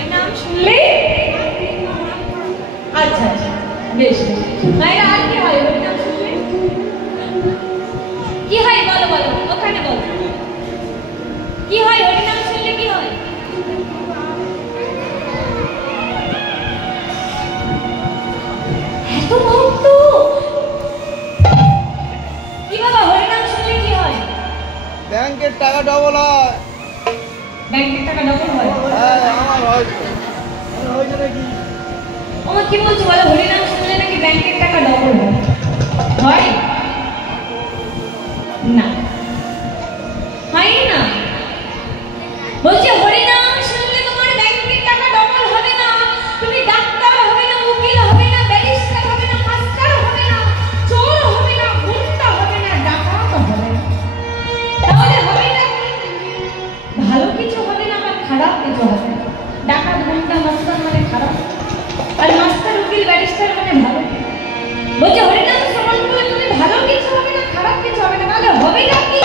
হরিনাম শুনলে আচ্ছা আচ্ছা বেশ মায়েরা আর কি হয় হরিনাম শুনলে কি হয় বলো বলো ওখানে বলো কি হয় হরিনাম শুনলে কি হয় এত ভক্ত কি বাবা হরিনাম শুনলে কি হয় ব্যাংকের টাকা ডবল হয় ব্যাংকের টাকা ডবল হয় হ্যাঁ আমার হয়েছে নাকি আমার কি বলছো বলো হরিনাম শুনলে নাকি ব্যাংকের টাকা ডবল হয় না হয় না বলছি হরিনাম শুনলে তোমার ব্যাংকের টাকা ডবল হবে না তুমি ডাক্তার হবে না উকিল হবে না ব্যারিস্টার হবে না মাস্টার হবে না চোর হবে না গুন্ডা হবে না ডাকাত হবে না তাহলে হবে না ভালো কিছু হবে না বা খারাপ কিছু হবে না ডাকাত গুন্ডা মাস্টার মানে খারাপ আর মাস্টার উকিল ব্যারিস্টার মানে ভালো বলছে হরিনাম শ্রবণ করলে তুমি ভালো কিছু হবে না খারাপ কিছু হবে না তাহলে হবে না কি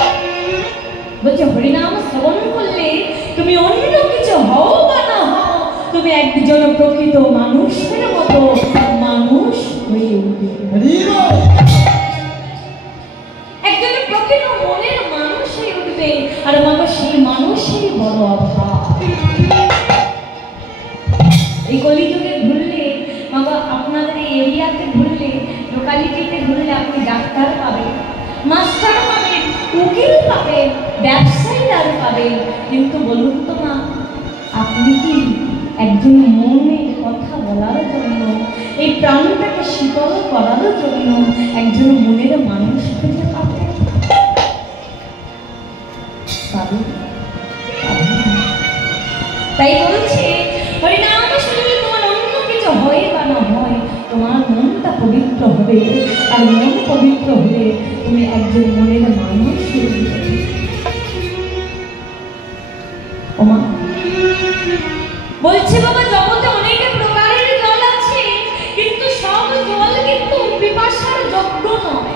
বলছে হরিনাম শ্রবণ করলে তুমি অন্য কিছু হও বা না হও তুমি একজন প্রকৃত মানুষের মতো মানুষ হয়ে উঠবে একজন প্রকৃত মনের মানুষ হয়ে উঠবে আর বাবা সেই মানুষেরই বড় অভাব এই কলিযুগে ঘুরলে বাবা আপনাদের এই এরিয়াতে ঘুরলে লোকালিটিতে ঘুরলে আপনি ডাক্তার পাবেন মাস্টার পাবেন উকিল পাবেন ব্যবসায়ীদার পাবেন কিন্তু বলুন তো মা আপনি কি একজন মনের কথা বলার জন্য এই প্রাণটাকে শীতল করার জন্য একজন মনের মানুষ খুঁজে পাবেন তাই বলছে হরিনাম শুনলে তোমার অন্য কিছু হয় বা না হয় তোমার মনটা পবিত্র হবে আর মন পবিত্র হলে তুমি একজন মনের মানুষ বলছে বাবা জগতে অনেক প্রকারের জল আছে কিন্তু সব জল কিন্তু পিপাসার যোগ্য নয়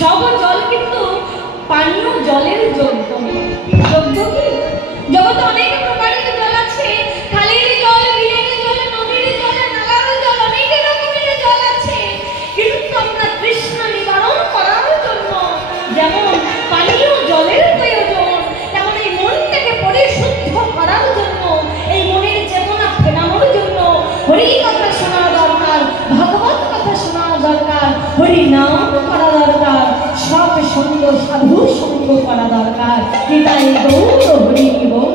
সব জল কিন্তু পানীয় জলের যোগ্য যোগ্য কি জগতে অনেক প্রকারের জল আছে খালের জল বিলের জল নদীর জল নালার জল অনেক রকমের জল আছে কিন্তু আমরা তৃষ্ণা নিবারণ করার জন্য যেমন পানীয় জলের প্রয়োজন তেমন এই মনটাকে পরিশুদ্ধ করার জন্য এই মনের চেতনা ফেরানোর জন্য হরি কথা শোনা দরকার ভাগবত কথা শোনা দরকার হরি নাম করা দরকার সব সঙ্গ সাধু সঙ্গ করা দরকার নিতাই গৌর হরি বল